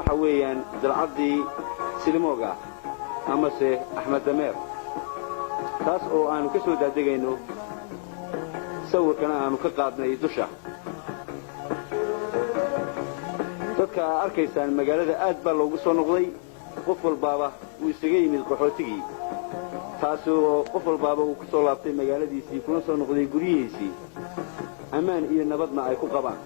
waxa weeyaan dalcadii silmooga ama se Axmed Dameer taas oo aanu ka soo daadegayno sawirkana aanu ka qaadnay dusha dadka arkaysaan magaalada aad baa loogu soo noqday qof walbaaba uu isaga yimid qaxootigii taasoo qof walbaaba uu ku soo laabtay magaaladiisii kuna soo noqday guriyihiisii ammaan iyo nabadna ay ku qabaan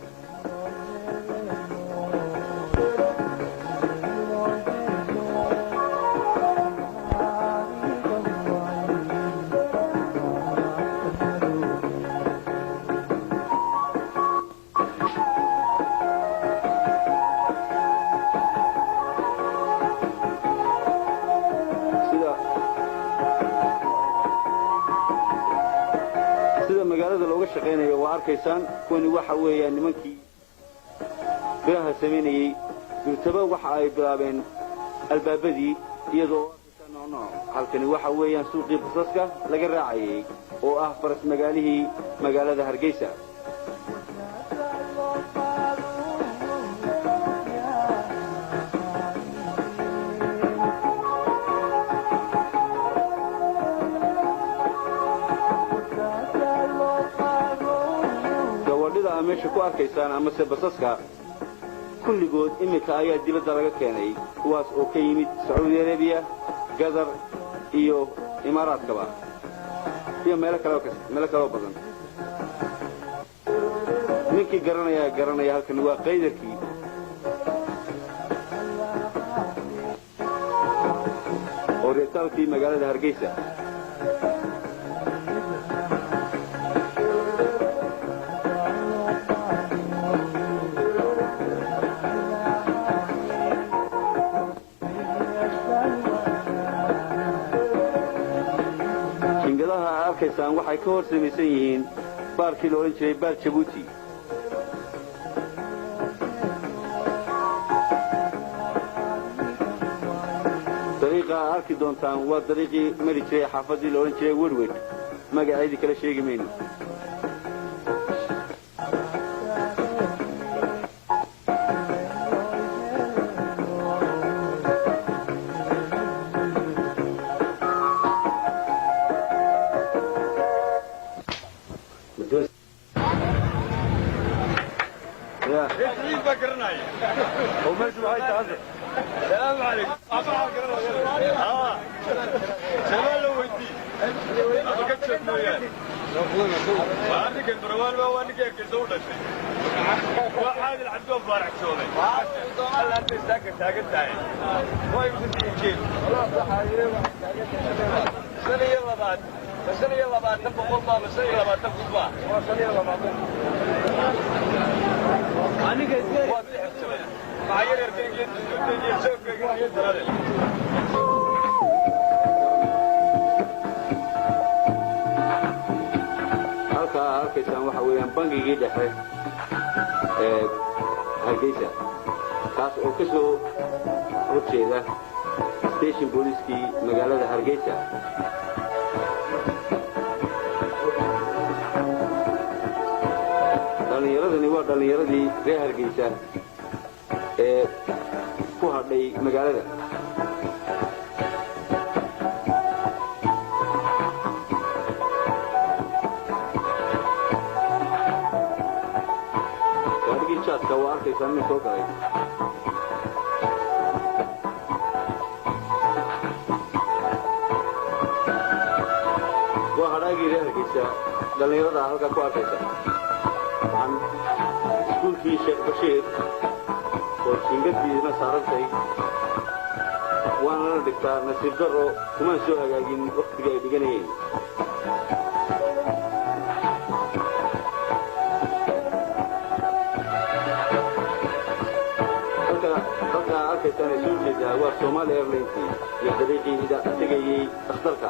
magaalada looga shaqeynayo waa arkaysaan kuwani waxa weeyaan nimankii biraha sameynayay durtaba waxa ay bilaabeen albaabadii iyadoo halkani waxa weeyaan suuqii basaska laga raacayay oo ah faras magaalihii magaalada Hargeysa meesha ku arkaysaan ama se basaska kulligood imika ayaa dibadda laga keenay kuwaas oo ka yimid Saudi Arabia Qatar iyo Imaaraadkaba iyo meelo kale oo badan ninkii garanaya halkan waa qaydarkii oo reetaalkii magaalada Hargeysa arkaysaan waxay ka hor samaysan yihiin baarkii la oran jiray baar Jabuuti dariiqa arki doontaan waa dariiqii mari jiray xaafadii la oran jiray Werwer magaceedii kala sheegi mayno السلام عليكم. شمال لو ودي. أبغى تشوفني يعني. وعندك البروان ما وانك يكذبون شيء. واحد العدو بارع شومي. هلا أنت ساكت تعين. ما يمكن تيجي. سنة يلا بعد. سنة يلا بعد تبقى قطة سنة يلا بعد تبقى قطة. سنة يلا بعد. أنا كذي. halka arkaysaan waxa weeyaan bangigii dhexe ee Hargeysa kaas oo ka soo horjeeda station police-kii magaalada Hargeysa dhalinyaradani waa dhalinyaradii reer Hargeysa ee ku hadhay magaalada gaadhigii jaadka waa arkaysaan inuu soo galay waa hadhaagii reer Hargeysa dhalinyarada halkaa ku arkaysa waxaan iskuulkii Sheekh Bashiir oo singadiina saarantay waana la dhigtaa nasiib darro kuma soo hagaagin waqtiga ay dhiganayeen halka arkaysaan ay soo jeedaa waa Somali Airlines iyo dariiqii ida tegayay dhakhtarka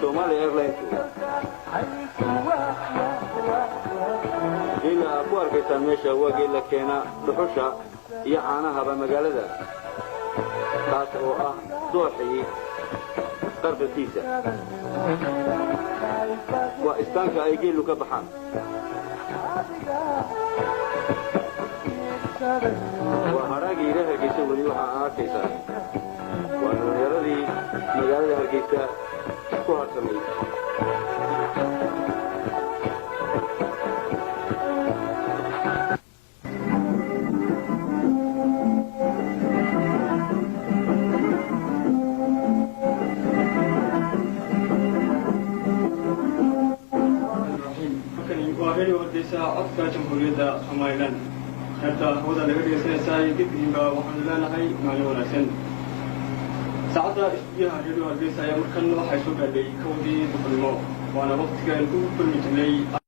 Somali Airlines إلى أبو arkaysaan meesha waa geel la keenaa dhuxusha iyo caanahaba magaalada taas oo ah dooxii qarbarkiisa waa istaanka ay geelu ka baxaan waa haraagii reer Hargeysa weli waxaa arkaysaa waa dhalinyaradii magaalada Hargeysa ku harsamay codka jamhuuriyadda Somaliland xeebta hawada laga dhegeysanaysaa dibkiinba waxaanu leenahay maalin wanaagsan saacadda isbiyaha redio Hargeysa ayaa markan waxay soo gaadhay kowdii duhurnimo waana waqtigaan ku kulmi jirnay